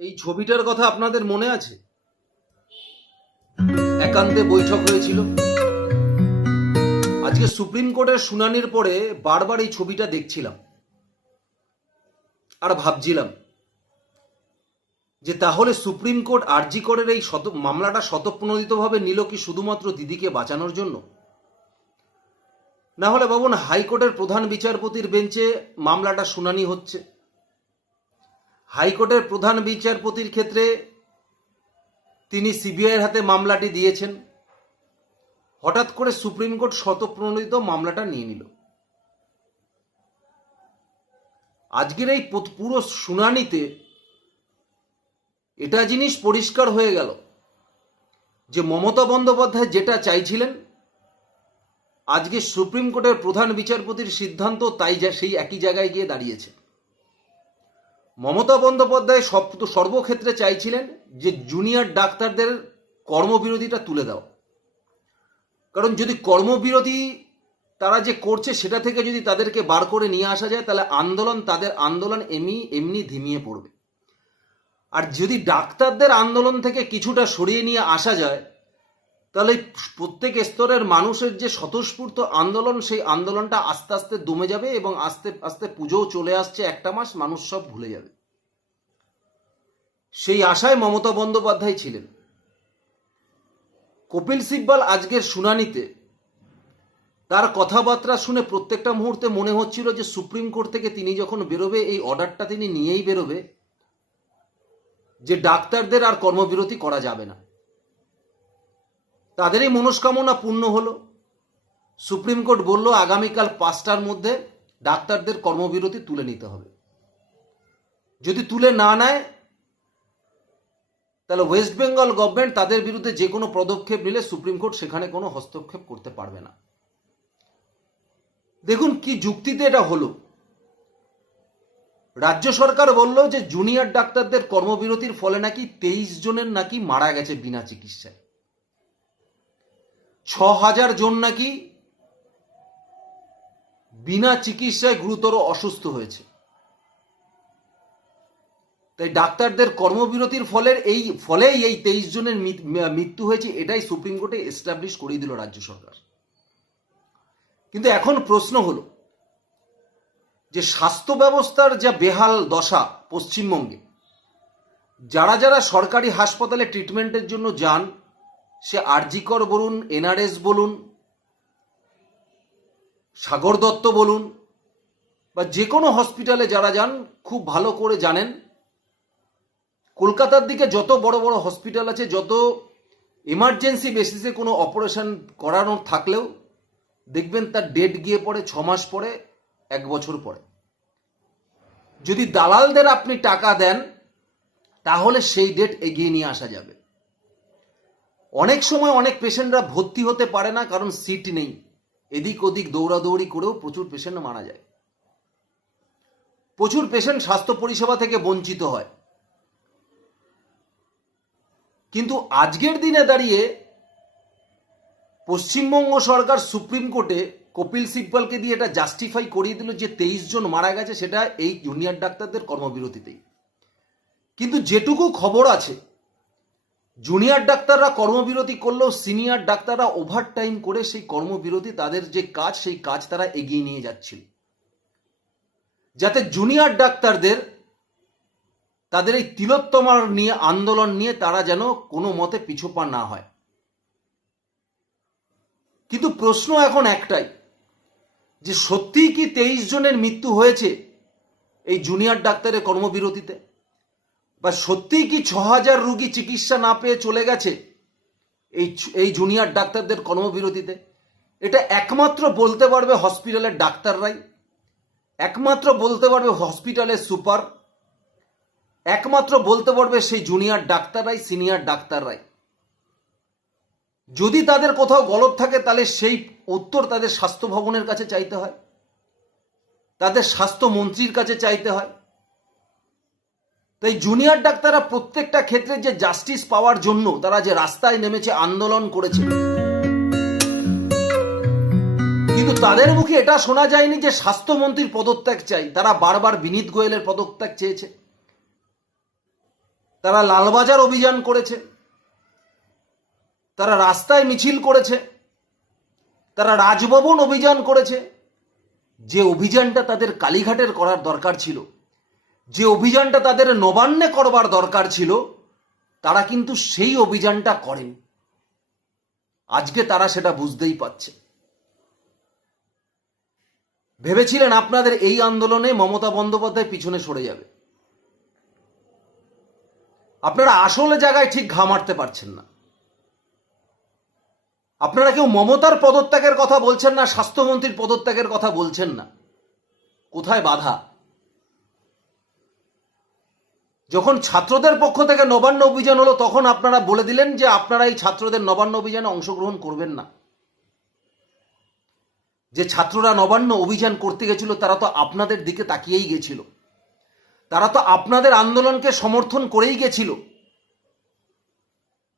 এই ছবিটার কথা আপনাদের মনে আছে? একান্তে বৈঠক হয়েছিল। আজকে সুপ্রিম কোর্টের শুনানির পরে বারবার এই ছবিটা দেখছিলাম। আর ভাবছিলাম যে তাহলে সুপ্রিম কোর্ট আরজি করের এই শত, মামলাটা শতপ্রণোদিতভাবে নিল কি শুধুমাত্র দিদিকে বাঁচানোর জন্য? না হলে বাবুন হাইকোর্টের প্রধান বিচারপতির বেঞ্চে মামলাটা শুনানি হচ্ছে। হাইকোর্টের প্রধান বিচারপতির ক্ষেত্রে তিনি সিবিআইয়ের হাতে মামলাটি দিয়েছেন। হঠাৎ করে সুপ্রিম কোর্ট শতপ্রণোদিত মামলাটা নিয়ে নিল। আজকের এই পুরো শুনানিতে এটা জিনিস পরিষ্কার হয়ে গেল যে মমতা বন্দ্যোপাধ্যায় যেটা চাইছিলেন, আজকে সুপ্রিম কোর্টের প্রধান বিচারপতির সিদ্ধান্ত তাই যা সেই একই জায়গায় গিয়ে দাঁড়িয়েছে। মমতা বন্দ্যোপাধ্যায় সব তো সর্বক্ষেত্রে চাইছিলেন যে জুনিয়র ডাক্তারদের কর্মবিরতিটা তুলে দাও। কারণ যদি কর্মবিরতি তারা যে করছে সেটা থেকে যদি তাদেরকে বার করে নিয়ে আসা যায়, তাহলে আন্দোলন তাদের আন্দোলন এমনি এমনি ধিমিয়ে পড়বে। আর যদি ডাক্তারদের আন্দোলন থেকে কিছুটা সরিয়ে নিয়ে আসা যায় তাহলে প্রত্যেক স্তরের মানুষের যে স্বতঃস্ফূর্ত আন্দোলন, সেই আন্দোলনটা আস্তে আস্তে দমে যাবে এবং আস্তে আস্তে পুজোও চলে আসছে একটা মাস, মানুষ সব ভুলে যাবে। সেই আশায় মমতা বন্দ্যোপাধ্যায় ছিলেন। কপিল সিব্বাল আজকের শুনানিতে তার কথাবার্তা শুনে প্রত্যেকটা মুহূর্তে মনে হচ্ছিল যে সুপ্রিম কোর্ট থেকে তিনি যখন বেরোবে, এই অর্ডারটা তিনি নিয়েই বেরোবে, যে ডাক্তারদের আর কর্মবিরতি করা যাবে না। তাদের এই মনস্কামনা পূর্ণ হলো। সুপ্রিম কোর্ট বলল, আগামীকাল পাঁচটার মধ্যে ডাক্তারদের কর্মবিরতি তুলে নিতে হবে। যদি তুলে না নেয়, তাহলে ওয়েস্ট বেঙ্গল গভর্নমেন্ট তাদের বিরুদ্ধে যে কোনো পদক্ষেপ নিলে সুপ্রিম কোর্ট সেখানে কোনো হস্তক্ষেপ করতে পারবে না। দেখুন কি যুক্তিতে এটা হলো। রাজ্য সরকার বলল যে, জুনিয়র ডাক্তারদের কর্মবিরতির ফলে নাকি তেইশ জনের নাকি মারা গেছে বিনা চিকিৎসায়। ছ হাজার জন নাকি বিনা চিকিৎসায় গুরুতর অসুস্থ হয়েছে। তাই ডাক্তারদের কর্মবিরতির ফলের এই, ফলেই এই তেইশ জনের মৃত্যু হয়েছে, এটাই সুপ্রিম কোর্টে এস্টাবলিশ করিয়ে দিল রাজ্য সরকার। কিন্তু এখন প্রশ্ন হলো যে স্বাস্থ্য ব্যবস্থার যা বেহাল দশা পশ্চিমবঙ্গে, যারা যারা সরকারি হাসপাতালে ট্রিটমেন্টের জন্য যান সে আরজিকর বলুন, এনআরএস বলুন, সাগর দত্ত বলুন, বা যে কোনো হসপিটালে যারা যান, খুব ভালো করে জানেন। কলকাতার দিকে যত বড় বড় হসপিটাল আছে, যত এমার্জেন্সি বেসিসে কোনো অপারেশন করানোর থাকলেও দেখবেন তার ডেট গিয়ে পড়ে ছ মাস পরে, এক বছর পরে। যদি দালালদের আপনি টাকা দেন, তাহলে সেই ডেট এগিয়ে নিয়ে আসা যাবে। অনেক সময় অনেক পেশেন্টরা ভর্তি হতে পারে না, কারণ সিট নেই। এদিক ওদিক দৌড়াদৌড়ি করেও প্রচুর পেশেন্ট মারা যায়। প্রচুর পেশেন্ট স্বাস্থ্য পরিষেবা থেকে বঞ্চিত হয়। কিন্তু আজকের দিনে দাঁড়িয়ে পশ্চিমবঙ্গ সরকার সুপ্রিম কোর্টে কপিল সিব্বলকে দিয়ে এটা জাস্টিফাই করিয়ে দিল যে তেইশ জন মারা গেছে, সেটা এই জুনিয়র ডাক্তারদের কর্মবিরতিতেই। কিন্তু যেটুকু খবর আছে জুনিয়র ডাক্তাররা কর্মবিরতি করলেও সিনিয়র ডাক্তাররা ওভার টাইম করে সেই কর্মবিরতি, তাদের যে কাজ, সেই কাজ তারা এগিয়ে নিয়ে যাচ্ছিল। যাতে জুনিয়র ডাক্তারদের তাদের এই তিলোত্তমার নিয়ে, আন্দোলন নিয়ে তারা যেন কোনো মতে পিছুপা না হয়। কিন্তু প্রশ্ন এখন একটাই, যে সত্যিই কি তেইশ জনের মৃত্যু হয়েছে এই জুনিয়র ডাক্তারের কর্মবিরতিতে? বা সত্যিই কি ছ হাজার রুগী চিকিৎসা না পেয়ে চলে গেছে এই এই জুনিয়র ডাক্তারদের কর্মবিরতিতে? এটা একমাত্র বলতে পারবে হসপিটালের ডাক্তাররাই। একমাত্র বলতে পারবে হসপিটালের সুপার। একমাত্র বলতে পারবে সেই জুনিয়র ডাক্তাররাই, সিনিয়র ডাক্তাররাই। যদি তাদের কোথাও গলত থাকে, তাহলে সেই উত্তর তাদের স্বাস্থ্য ভবনের কাছে চাইতে হয়। তাদের স্বাস্থ্যমন্ত্রীর কাছে চাইতে হয়। তাই জুনিয়র ডাক্তাররা প্রত্যেকটা ক্ষেত্রে যে জাস্টিস পাওয়ার জন্য তারা যে রাস্তায় নেমেছে আন্দোলন করেছে। কিন্তু তাদের মুখে এটা শোনা যায়নি যে স্বাস্থ্যমন্ত্রীর পদত্যাগ চাই। তারা বারবার বিনীত গোয়েলের পদত্যাগ চেয়েছে। তারা লালবাজার অভিযান করেছে। তারা রাস্তায় মিছিল করেছে। তারা রাজভবন অভিযান করেছে। যে অভিযানটা তাদের কালীঘাটের করার দরকার ছিল। যে অভিযানটা তাদের নবান্নে করবার দরকার ছিল, তারা কিন্তু সেই অভিযানটা করেন। আজকে তারা সেটা বুঝতেই পারছে। ভেবেছিলেন আপনাদের এই আন্দোলনে মমতা বন্দ্যোপাধ্যায় পিছনে সরে যাবে। আপনারা আসলে জায়গায় ঠিক ঘা মারতে পারছেন না। আপনারা কেউ মমতার পদত্যাগের কথা বলছেন না, স্বাস্থ্যমন্ত্রীর পদত্যাগের কথা বলছেন না। কোথায় বাধা? যখন ছাত্রদের পক্ষ থেকে নবান্ন অভিযান হলো, তখন আপনারা বলে দিলেন যে আপনারা এই ছাত্রদের নবান্ন অভিযানে অংশগ্রহণ করবেন না। যে ছাত্ররা নবান্ন অভিযান করতে গেছিল, তারা তো আপনাদের দিকে তাকিয়েই গেছিল। তারা তো আপনাদের আন্দোলনকে সমর্থন করেই গেছিল।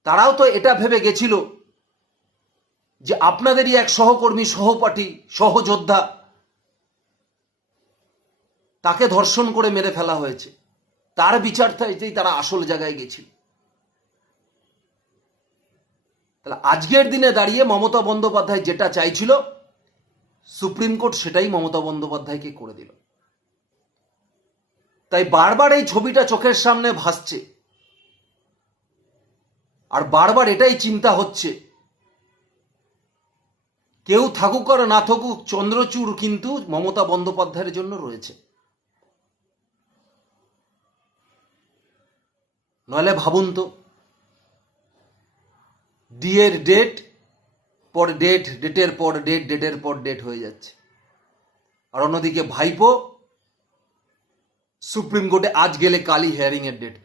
তারাও তো এটা ভেবে গেছিল যে আপনাদেরই এক সহকর্মী, সহপাঠী, সহযোদ্ধা তাকে ধর্ষণ করে মেরে ফেলা হয়েছে। তার বিচার চাইতেই তারা আসল জায়গায় গেছিল। তাহলে আজকের দিনে দাঁড়িয়ে মমতা বন্দ্যোপাধ্যায় যেটা চাইছিল, সুপ্রিম কোর্ট সেটাই মমতা বন্দ্যোপাধ্যায়কে করে দিল। তাই বারবার এই ছবিটা চোখের সামনে ভাসছে। আর বারবার এটাই চিন্তা হচ্ছে, কেউ থাকুক আর না থাকুক, চন্দ্রচূড় কিন্তু মমতা বন্দ্যোপাধ্যায়ের জন্য রয়েছে। নইলে ভাবুন তো। ডিএর ডেট পর ডেট ডেটের পর ডেট ডেটের পর ডেট হয়ে যাচ্ছে। আর অন্যদিকে ভাইপো, সুপ্রিম কোর্টে আজ গেলে কালই হিয়ারিং এর ডেট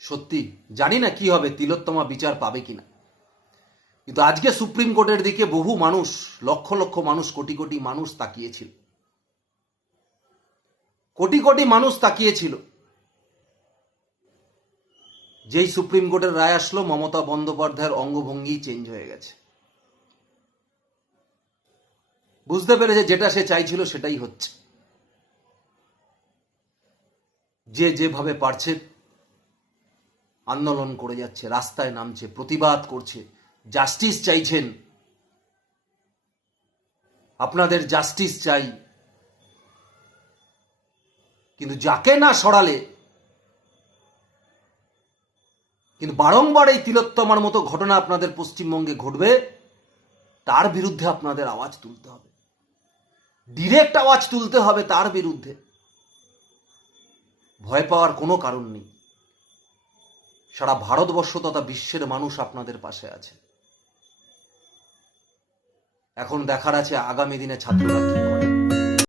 সত্যি, জানি না কি হবে, তিলোত্তমা বিচার পাবে কিনা। কিন্তু আজকে সুপ্রিম কোর্টের দিকে বহু মানুষ, লক্ষ লক্ষ মানুষ, কোটি কোটি মানুষ তাকিয়েছিল। কোটি কোটি মানুষ তাকিয়েছিল। যেই সুপ্রিম কোর্টের রায় আসলো, মমতা বন্দ্যোপাধ্যায়ের অঙ্গভঙ্গি চেঞ্জ হয়ে গেছে। বুঝতে পেরেছে যেটা সে চাইছিল সেটাই হচ্ছে। যে যেভাবে পারছে, আন্দোলন করে যাচ্ছে, রাস্তায় নামছে, প্রতিবাদ করছে জাস্টিস চাইছেন। আপনাদের জাস্টিস চাই। কিন্তু যাকে না সরালে, কিন্তু বারংবার এই তিলোত্তমার মতো ঘটনা আপনাদের পশ্চিমবঙ্গে ঘটবে, তার বিরুদ্ধে আপনাদের আওয়াজ তুলতে হবে। ডিরেক্ট আওয়াজ তুলতে হবে তার বিরুদ্ধে। ভয় পাওয়ার কোনো কারণ নেই। সারা ভারতবর্ষ তথা বিশ্বের মানুষ আপনাদের পাশে আছে। এখন দেখার আছে আগামী দিনে ছাত্ররা কি করে।